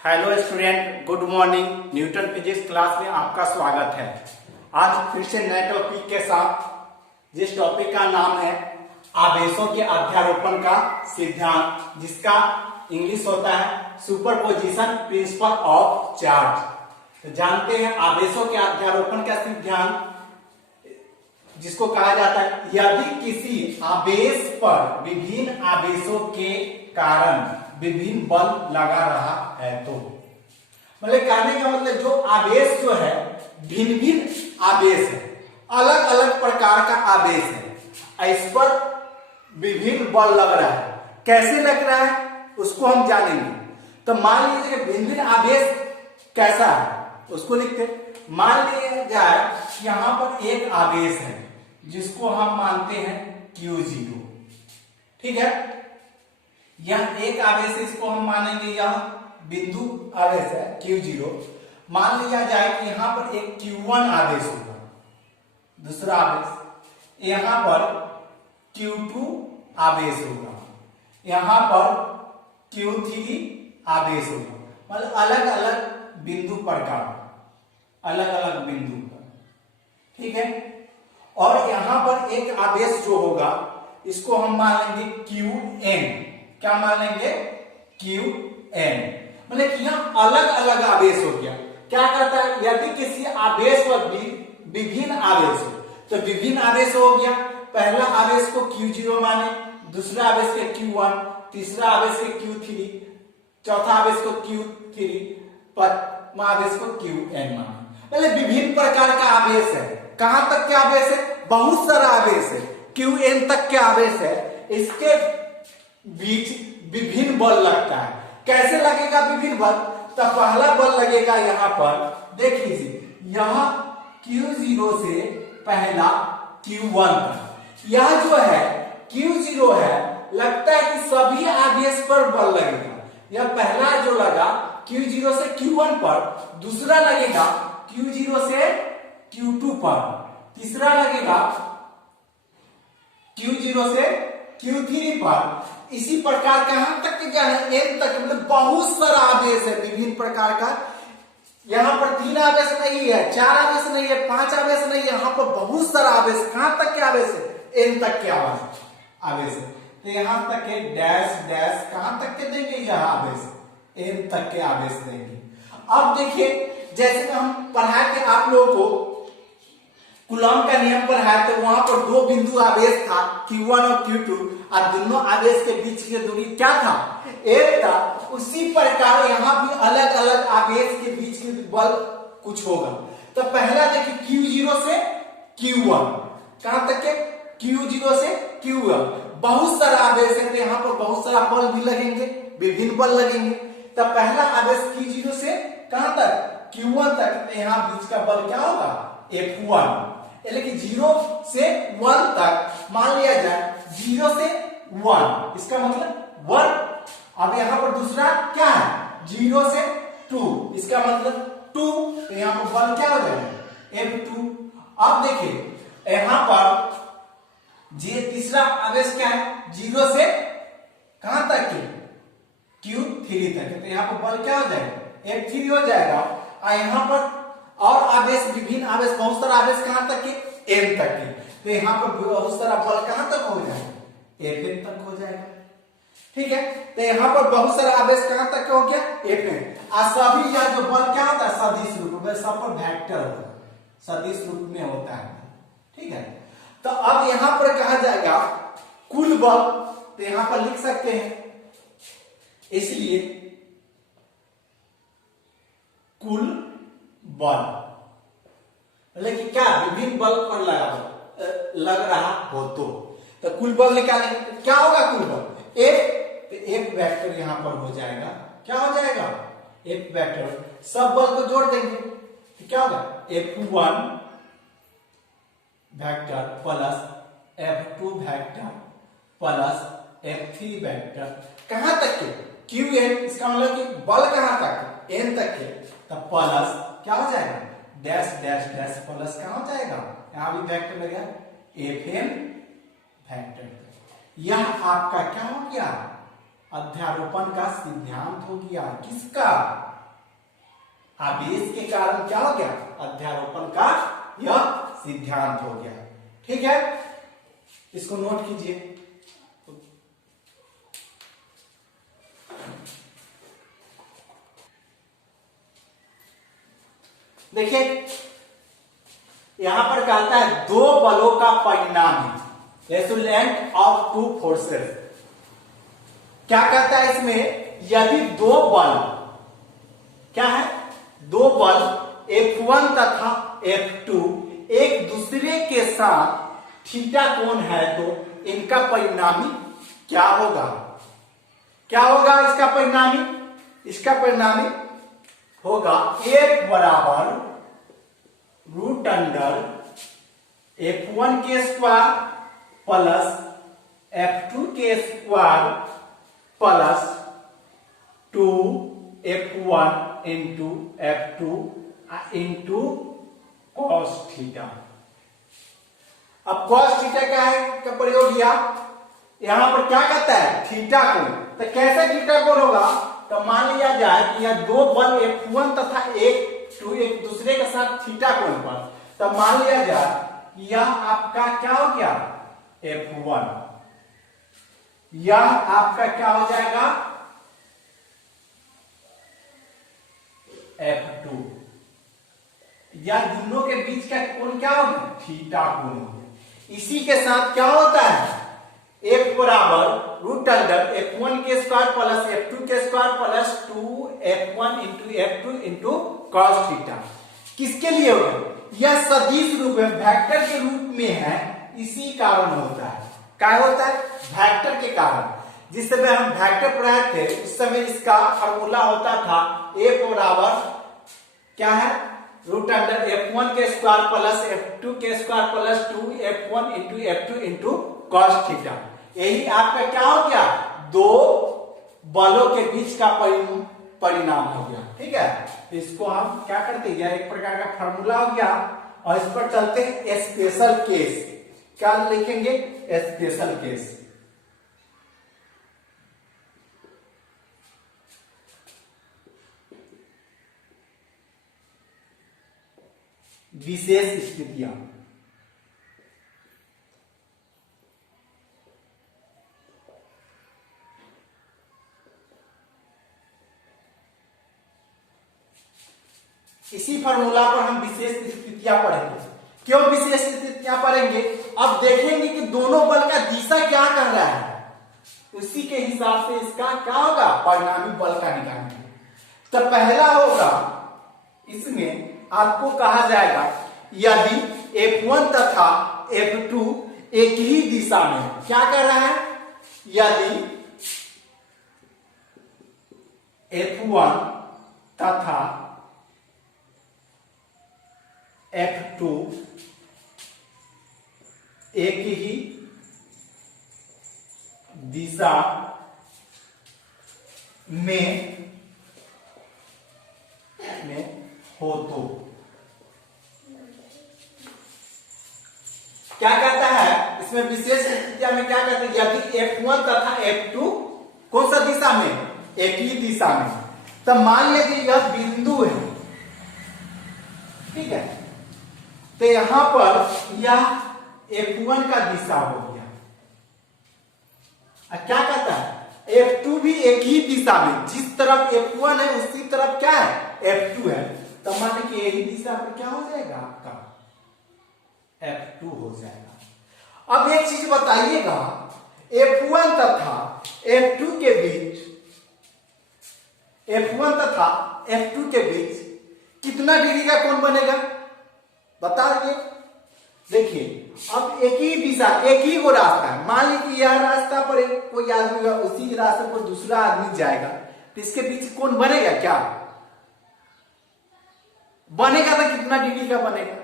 Hello student, good morning. Newton physics class में आपका स्वागत है। आज फिर से नए टॉपिक के साथ, जिस टॉपिक का नाम है आवेशों के अध्यारोपण का सिद्धांत, जिसका इंग्लिश होता है सुपरपोजिशन प्रिंसिपल ऑफ चार्ज। तो जानते हैं आवेशों के अध्यारोपण का सिद्धांत जिसको कहा जाता है यदि किसी आवेश पर विभिन्न आवेशों के कारण विभिन्न बल लगा रहा है तो, मतलब कहने का मतलब जो आवेश जो है भिन्न भिन्न आवेश है, अलग अलग प्रकार का आवेश है, इस पर विभिन्न बल लग रहा है। कैसे लग रहा है उसको हम जानेंगे। तो मान लीजिए भिन्न भिन्न आवेश कैसा है उसको लिखते। मान लिया जाए यहां पर एक आवेश है जिसको हम मानते हैं Q0, ठीक है। यह एक आवेश है, इसको हम मानेंगे यह बिंदु आवेश है Q0। मान लिया जाए कि यहां पर एक Q1 आवेश होगा, दूसरा आवेश, यहां पर Q2 आवेश होगा, यहां पर Q3 आवेश होगा, मतलब अलग अलग बिंदु प्रकार, अलग अलग बिंदु पर, ठीक है। और यहां पर एक आवेश जो होगा इसको हम मान लेंगे Qn। क्या मान लेंगे? Qn। मतलब कि यहां अलग अलग आवेश हो गया। क्या करता है, यदि किसी आवेश पर विभिन्न आवेश हो तो विभिन्न आवेश हो गया। पहला आवेश को Q0 माने, दूसरा आवेश के Q1, तीसरा आवेश के Q3, चौथा आवेश को Q3, पांचवा आवेश को Qn माने। मतलब विभिन्न प्रकार का आवेश है। कहां तक के आवेश है? बहुत सारा आवेश है, Qn तक के आवेश है। इसके बीच विभिन्न बल लगता है। कैसे लगेगा विभिन्न बल? तो पहला बल लगेगा यहां पर, देख लीजिए, यहां Q0 से पहला Q1 तक, यह जो है Q0 है, लगता है कि सभी आवेश पर बल लगेगा। यह पहला जो लगा Q0 से Q1 पर, दूसरा लगेगा Q0 से Q2 पर, तीसरा लगेगा Q0 से Q3 पर। इसी प्रकार कहां तक जाना, n तक, मतलब बहुत सारा आवेश है विभिन्न प्रकार का। यहां पर 3 आवेश नहीं है, 4 आवेश नहीं है, 5 आवेश नहीं है, यहां पर बहुत सारा आवेश। कहां तक के आवेश है? n तक के आवेश है। तो यहां तक के डैश डैश कहां तक के देंगे? यह आवेश n तक के आवेश देंगे। अब देखिए, जैसे हम पढ़ाए थे आप लोगों को कूलॉम का नियम पर है, तो वहां पर दो बिंदु आवेश था Q1 और Q2, और दोनों आवेश के बीच की दूरी क्या था? 1 था। उसी प्रकार यहाँ भी अलग अलग आवेश के बीच की बल कुछ होगा। तो पहला देखिए Q0 से Q1, कहां तक के? Q0 से Q1, बहुत सारा आवेश है, तो यहाँ पर बहुत सारा बल भी लगेंगे, विभिन्न बल लगेंगे। तो पहला आवेश Q0 से कहां तक? Q1 तक। तो यहाँ बीच का बल क्या होगा? F1। लेकिन 0 से 1 तक मान लिया जाए, 0 से 1, इसका मतलब 1। अब यहां पर दूसरा क्या है? 0 से 2, इसका मतलब 2। तो यहां पर बल क्या हो जाएगा? F2। अब देखिए यहां पर जी तीसरा आवेश क्या है? 0 से कहां तक के? Q3 तक। तो यहां पर बल क्या हो जाएगा? F3 हो जाएगा। और यहां पर और आवेश, विभिन्न आवेश, बहुत सारा आवेश कहां तक के? n तक के। तो यहां पर बहुत सारा बल कहां तक हो जाएगा? Fn तक हो जाएगा, ठीक है। तो यहां पर बहुत सारा आवेश कहां तक हो गया? Fn। और सभी यह जो बल क्या होता है? सदिश रूप में, सब पर वेक्टर होता है, सदिश रूप में होता है, ठीक है। तो अब यहां पर कहा जाएगा कुल बल, तो यहां पर लिख सकते हैं, इसलिए कुल बल, लेकिन क्या विभिन्न बल पर लग रहा हो तो कुल बल निकालेंगे। क्या होगा कुल बल? F, तो F वेक्टर यहां पर हो जाएगा। क्या हो जाएगा? F vector. सब बल को जोड़ देंगे तो क्या होगा? F1 vector plus F2 vector plus F3 vector. कहां तक के? Qn। इसका मतलब कि बल कहां तक? n तक के। तो प्लस क्या हो जाएगा? डैश डैश डैश प्लस कहां हो जाएगा? यहां भी वेक्टर लगा Fn वेक्टर। यह आपका क्या हो गया? अध्यारोपण का सिद्धांत हो गया। किसका? आवेश के कारण क्या हो गया, अध्यारोपण का यह सिद्धांत हो गया। ठीक है, इसको नोट कीजिए। देखिए यहां पर कहता है दो बलों का परिणाम है, रिजल्टेंट ऑफ टू फोर्सेस। क्या कहता है इसमें, यदि दो बल, क्या है, दो बल F1 तथा F2 एक दूसरे के साथ थीटा कोण है तो इनका परिणामी क्या होगा, क्या होगा इसका परिणामी, इसका परिणामी होगा F बराबर रूट अंडर F1 के स्क्वायर प्लस F2 के square plus 2F1 into F2 into cos theta. अब कॉस थीटा क्या है का प्रयोग किया, यहां पर क्या कहता है थीटा कोण, तो कैसे थीटा कोण होगा, तो मान लिया जाए कि यह दो बल F1 तथा F2 एक दूसरे के साथ थीटा कोण पर, तो मान लिया जाए कि यह आपका क्या हो गया F1, यह आपका क्या हो जाएगा F2, या दोनों के बीच का कोण क्या होगा, थीटा कोण हो गया। इसी के साथ क्या होता है, F बराबर रूट अंडर F1 के स्क्वायर प्लस F2 के square plus 2F1 into F2 into cos theta. किसके लिए होगा, यह सदिश रूप है, वेक्टर के रूप में है, इसी कारण होता है। क्या होता है, वेक्टर के कारण। जिस समय हम वेक्टर पढ़ाए थे उस समय इसका फॉर्मूला होता था F बराबर क्या है, रूट अंडर F1 के स्क्वायर प्लस F2 के square plus 2F1 into F2 into cos theta. यही आपका क्या हो गया, दो बलों के बीच का परिणाम हो गया। ठीक है, इसको हम क्या करते हैं, एक प्रकार का फॉर्मूला हो गया। और इस पर चलते हैं स्पेशल केस। क्या लिखेंगे, स्पेशल केस। विशेष स्थितियां, इसी फॉर्मूला पर हम विशेष स्थितियां पढ़ेंगे। क्यों विशेष स्थितियां पढ़ेंगे, अब देखेंगे कि दोनों बल का दिशा क्या कर रहा है, उसी के हिसाब से इसका क्या होगा, परिणामी बल का निकालेंगे। तो पहला होगा, इसमें आपको कहा जाएगा यदि F1 तथा F2 एक ही दिशा में क्या कर रहा है, यदि F1 तथा F2 एक ही दिशा में हो तो क्या कहता है, इसमें विशेष स्थितियां में क्या कहते हैं, यदि F1 तथा F2 कौन सा दिशा में, एक ही दिशा में, तो मान लीजिए यह बिंदु है। ठीक है, तो यहां पर यह F1 का दिशा हो गया। क्या कहता है, F2 भी एक ही दिशा में, जिस तरफ F1 है उसी तरफ क्या है, F2 है, तो मान लीजिए यही दिशा पर क्या हो जाएगा, आपका F2 हो जाएगा। अब एक चीज बताइएगा, F1 तथा F2 के बीच, F1 तथा F2 के बीच कितना डिग्री का कोण बनेगा, बताइए। देखिए अब एक ही दिशा, एक ही वो रास्ता है, मान लीजिए यह रास्ता पर कोई आदमी होगा, उसी रास्ते पर दूसरा आदमी जाएगा, तो इसके बीच कोण बनेगा क्या, बनेगा तो कितना डिग्री का बनेगा,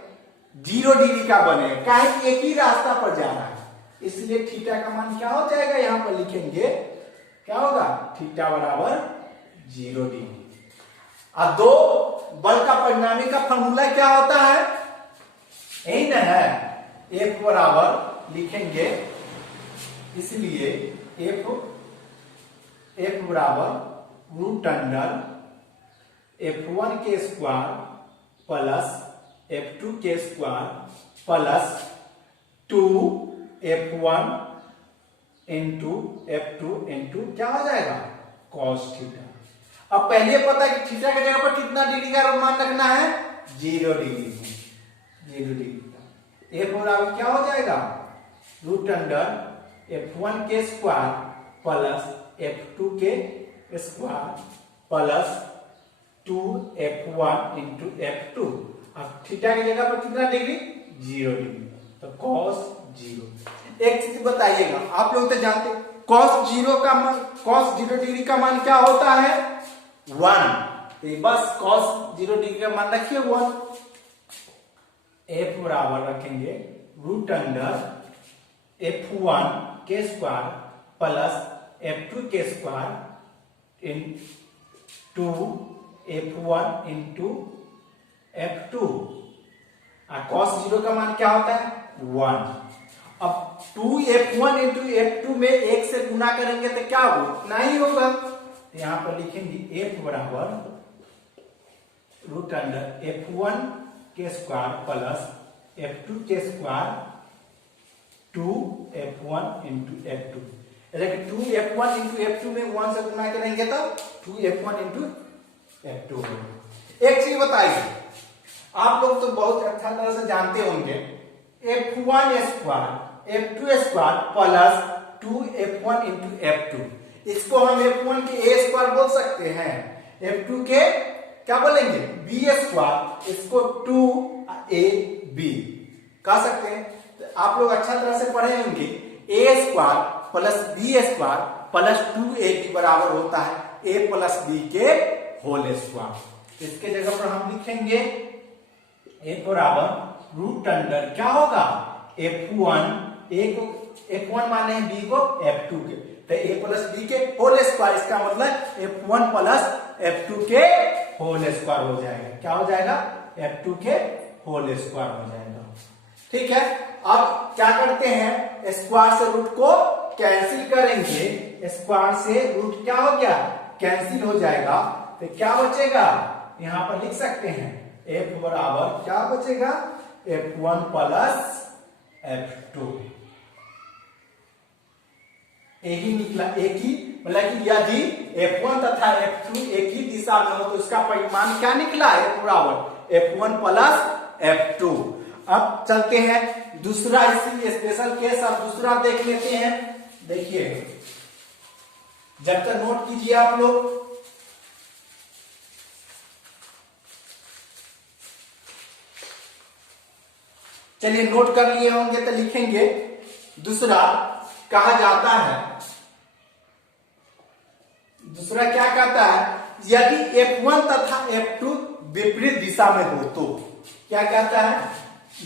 0 डिग्री का बनेगा। क्या है कि एक ही रास्ता पर जा रहा है, इसलिए थीटा का मान क्या हो जाएगा, यहां पर लिखेंगे क्या होगा, थीटा बराबर 0 डिग्री। अब दो बल का परिणामी का फॉर्मूला क्या होता है, यही ना है, F बराबर लिखेंगे, इसलिए F बराबर रूट अंडर F1 के स्क्वायर प्लस F2 के square plus 2F1 into F2 into क्या हो जाएगा cos थीटा। अब पहले पता है कि थीटा की जगह पर कितना डिग्री का मान रखना है 0 डिग्री, 0 डिग्री का। F बराबर क्या हो जाएगा रूट अंडर F1 के स्क्वायर प्लस F2 के square plus 2F1 into F2। अब थीटा की जगह पर कितना डिग्री 0 डिग्री, तो cos 0। एक चीज बताइएगा, आप लोग तो जानते cos 0 डिग्री का मान क्या होता है 1। बस cos 0 डिग्री का मान रखिए 1। F बराबर रखेंगे रूट अंडर F1 के स्क्वायर प्लस F2 के square into F1 into F2। cos 0 का मान क्या होता है 1। अब 2F1 इंटू F2 में 1 से गुना करेंगे तो क्या होगा उतना ही होगा। तो यहां पर लिखेंगे F बराबर रूट अंडर F1 के स्क्वायर प्लस F2 के square 2F1 into F2। 2F1 into F2 में 1 से गुना करेंगे तो 2F1 इंटू F2 होगा। एक चीज बताइए, आप लोग तो बहुत अच्छा तरह से जानते होंगे F1 square F2 square plus 2F1 into F2, इसको हम F1 के a स्क्वायर बोल सकते हैं, F2 के क्या बोलेंगे b स्क्वायर, इसको 2ab कह सकते हैं। तो आप लोग अच्छा तरह से पढ़े होंगे a square plus b square plus 2ab बराबर होता है a प्लस b के होल स्क्वायर। इसके जगह पर हम लिखेंगे a बराबर रूट अंडर क्या होगा F1, F1 माने b को F2 के, तो a प्लस b के होल स्क्वायर, इसका मतलब F1 प्लस F2 के होल स्क्वायर हो जाएगा। क्या हो जाएगा F2 के होल स्क्वायर हो जाएगा। ठीक है, अब क्या करते हैं स्क्वायर से रूट को कैंसिल करेंगे, स्क्वायर से रूट क्या हो गया कैंसिल हो जाएगा, तो क्या बचेगा यहां पर लिख सकते हैं F बराबर क्या बचेगा F1 प्लस F2। एक ही निकला, एक ही मतलब कि यदि F1 तथा F2 एक ही दिशा में हो तो उसका परिमाण क्या निकला F बराबर F1 प्लस F2। अब चलते हैं दूसरा, इसी स्पेशल केस अब दूसरा देख लेते हैं। देखिए जब तक नोट कीजिए आप लोग, चलिए नोट कर लिए होंगे तो लिखेंगे। दूसरा कहा जाता है, दूसरा क्या कहता है यदि F1 तथा F2 विपरीत दिशा में हो तो क्या कहता है,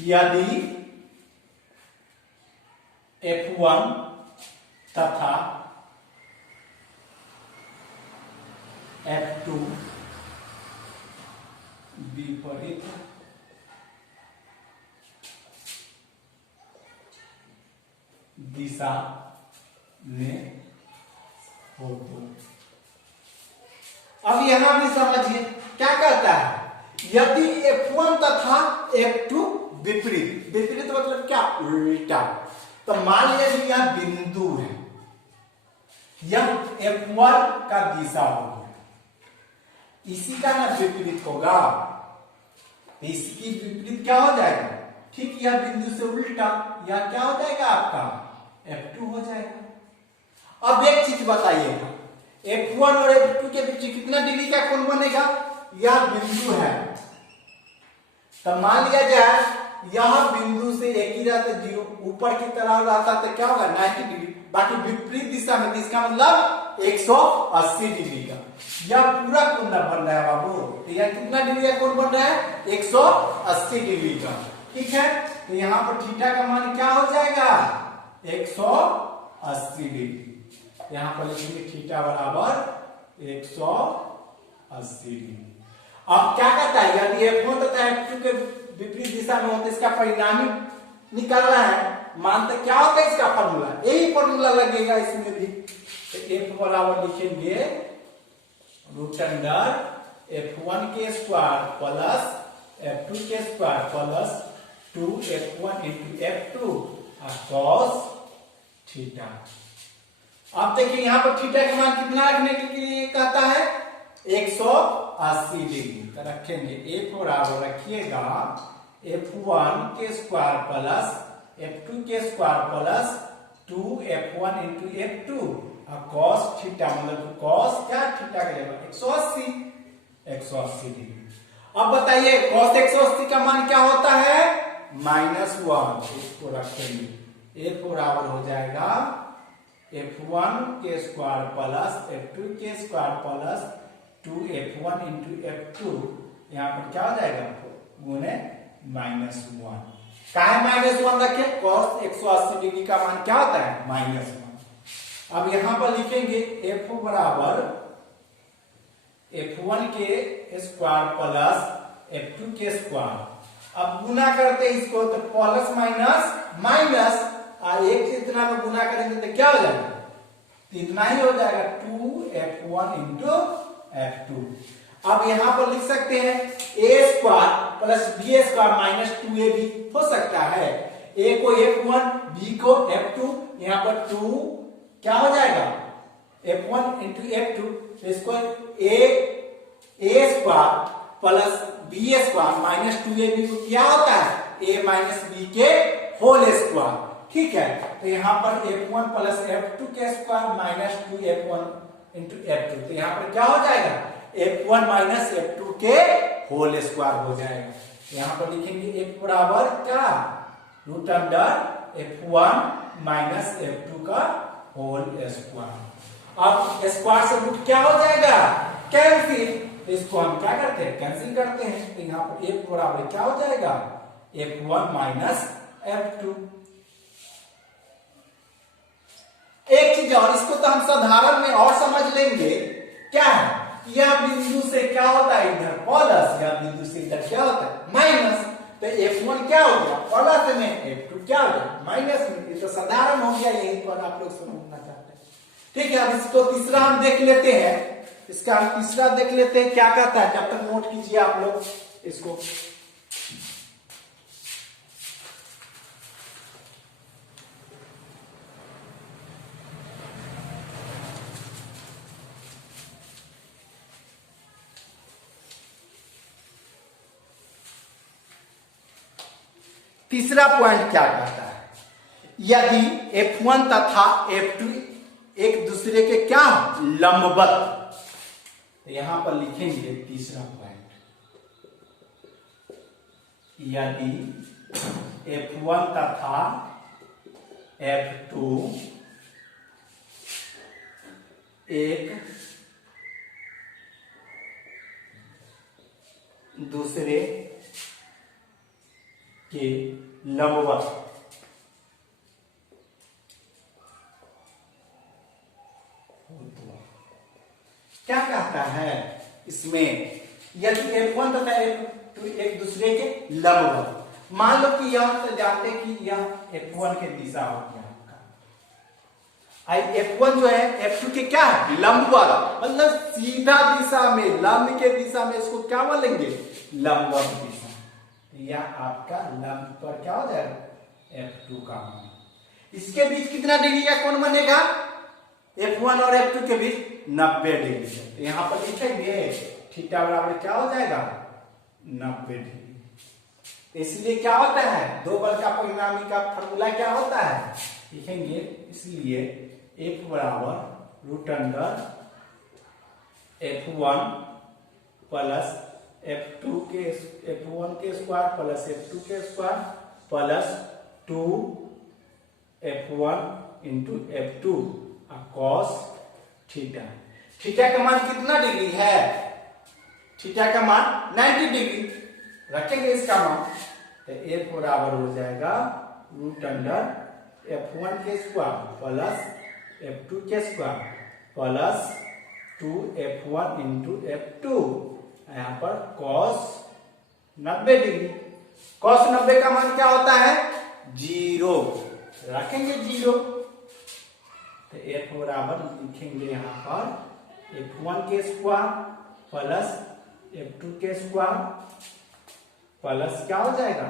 यदि F1 तथा F2 विपरीत दिशा में हो तो। अब यहां भी समझिए क्या कहता है, यदि F1 तथा F2 विपरीत, विपरीत मतलब क्या उल्टा। तो मान लीजिए यह बिंदु है, यह F1 का दिशा होगा, इसी का ना विपरीत होगा, इसकी विपरीत क्या हो जाएगा ठीक यह बिंदु से उल्टा, यह क्या हो जाएगा आपका F2 हो जाएगा। अब एक चीज बताइएगा F1 और F2 के बीच कितना डिग्री का कोण बनेगा, यह बिंदु है, तो मान लिया जाए यह बिंदु से एक ही रहता 0, ऊपर की तरफ रहता तो क्या होगा 90 डिग्री, बाकी विपरीत दिशा में, इसका मतलब 180 डिग्री का यह पूरा कोण बन रहा है बाबू। तो यह कितना डिग्री का कोण बन रहा है 180 डिग्री का। ठीक है, तो यहां पर थीटा का मान क्या हो जाएगा 180 डिग्री। यहां पर लिखेंगे थीटा बराबर 180 डिग्री। अब क्या कहता है यदि F1 तथा F2 के विपरीत दिशा में हो तो इसका परिणामी निकालना है, मानते क्या होता है इसका फॉर्मूला, यही फॉर्मूला लगेगा इसमें भी। तो F बराबर लिखेंगे रूट अंडर f1 के स्क्वायर प्लस f2 के square plus 2f1 into f2 cos theta. अब देखिए यहां पर थीटा का मान कितना रखने के लिए कहता है 180 डिग्री। तो रखेंगे f बराबर रखिएगा f1 के स्क्वायर प्लस f2 के square plus 2f1 into f2 cos theta, मतलब cos क्या थीटा का जगह 180 डिग्री। अब बताइए cos 180 का मान क्या होता है -1। इसको रखेंगे f बराबर हो जाएगा f1 के स्क्वायर प्लस f2 के square plus 2f1 into f2, यहाँ पर क्या हो जाएगा गुने -1। काहे -1 रखे? cos 180 डिग्री का मान क्या होता है -1। अब यहां पर लिखेंगे f बराबर f1 के स्क्वायर प्लस f2 के स्क्वायर। अब गुना करते हैं इसको तो प्लस माइनस माइनस एक से इतना में गुना करेंगे तो क्या हो जाएगा? तो इतना ही हो जाएगा 2f1 इंटू f2। अब यहां पर लिख सकते हैं a square plus b square minus 2ab हो सकता है। a को f1 b को f2, यहां पर 2 क्या हो जाएगा f1 इंटू f2। इसको a square plus b square minus 2ab को क्या होता है a माइनस b के होल स्क्वायर। ठीक है, तो यहां पर f1 प्लस f2 के square minus 2f1 into f2, तो यहां पर क्या हो जाएगा f1 माइनस f2 के होल स्क्वायर हो जाएगा। यहां पर लिखेंगे f बराबर क्या root under f1 minus f2 का होल स्क्वायर। अब स्क्वायर से रूट क्या हो जाएगा कैंसिल। इसको हम क्या करते हैं कैंसिल करते हैं, तो यहां पर f बराबर क्या हो जाएगा f1 माइनस f2। एक चीज और, इसको तो हम साधारण में और समझ लेंगे। क्या है यह बिंदु से क्या होता है इधर प्लस, या बिंदु से इधर क्या होता है माइनस। तो f1 क्या हो गया प्लस में, f2 क्या हो गया माइनस में। ये तो साधारण हो गया, यही पर आप लोग समझना चाहते हैं। ठीक है, अब इसको तीसरा हम देख लेते हैं। इसका हम तीसरा देख लेते हैं क्या कहता है, जब तक नोट कीजिए आप लोग इसको। तीसरा पॉइंट क्या कहता है, यदि f1 तथा f2 एक दूसरे के क्या लंबवत। तो यहां पर लिखेंगे तीसरा पॉइंट, यदि f1 तथा f2 एक दूसरे के लंबवत। क्या कहता है इसमें, यदि f1 तथा f2 एक दूसरे के लंबवत। मान लो कि यह तो जानते कि यह f1 के दिशा हो गया, f1 जो है f2 के क्या है लंबवत, मतलब सीधा दिशा में, लंब के दिशा में इसको क्या बोलेंगे लंबवत दिशा। यह आपका लंब पर क्या हो जाएगा f2 का मान। इसके बीच कितना डिग्री का कोण बनेगा f1 और f2 के बीच 90 डिग्री। तो यहां पर लिखेंगे थीटा बराबर क्या हो जाएगा 90 डिग्री। इसलिए क्या होता है दो बल का परिणामी का फॉर्मूला क्या होता है लिखेंगे, इसलिए f बराबर root under f1 plus f1 के स्क्वायर प्लस f2 के square plus 2f1 into f2 cos theta. Theta का मान कितना डिग्री है, थीटा का मान 90 डिग्री। रखेंगे इसका मान, तो f बराबर हो जाएगा रूट अंडर f1 के स्क्वायर प्लस f2 के square plus 2f1 into f2, यहां पर cos 90 डिग्री। cos 90 का मान क्या होता है 0, रखेंगे 0। तो f बराबर लिखेंगे यहां पर f1 के स्क्वायर प्लस F2 के स्क्वायर प्लस क्या हो जाएगा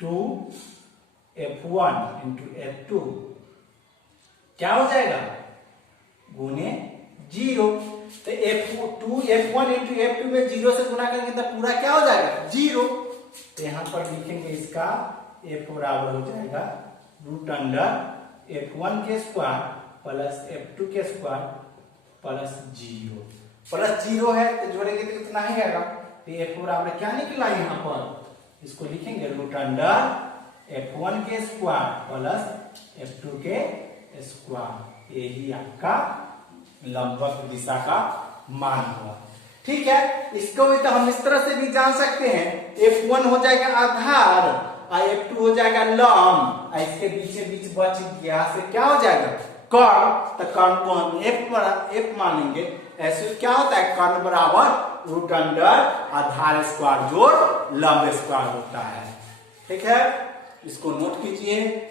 2F1 इंटू F2 क्या हो जाएगा गुने 0। तो F1 इंटू F2 में 0 से गुना करेंगे तो पूरा क्या हो जाएगा 0। तो यहां पर लिखेंगे इसका F बराबर हो जाएगा रूट अंडर F1 के स्क्वायर प्लस F2 के स्क्वायर प्लस 0। प्लस 0 है तो जोड़ेंगे तो कितना ही आएगा। तो F बराबर क्या निकला यहाँ पर इसको लिखेंगे रूट अंडर F1 के स्क्वायर प्लस F2 के स्क्वायर। यही आपका लंबवत दिशा का मान हुआ। ठीक है, इसको भी तो हम इस तरह से भी जान सकते हैं। F1 हो जाएगा आधार और F2 हो जाएगा लंब, इसके बीचे बीच बच गया से क्या हो जाएगा कर्ण। तो कर्ण को हम F मानेंगे। ऐसे क्या होता है कर्ण बराबर रूट अंडर आधार स्क्वायर जोड़ लंब स्क्वायर होता है। ठीक है, इसको नोट कीजिए।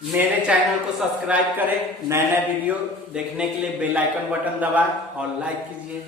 मेरे चैनल को सब्सक्राइब करें, नए नए वीडियो देखने के लिए बेल आइकन बटन दबाएं और लाइक कीजिए।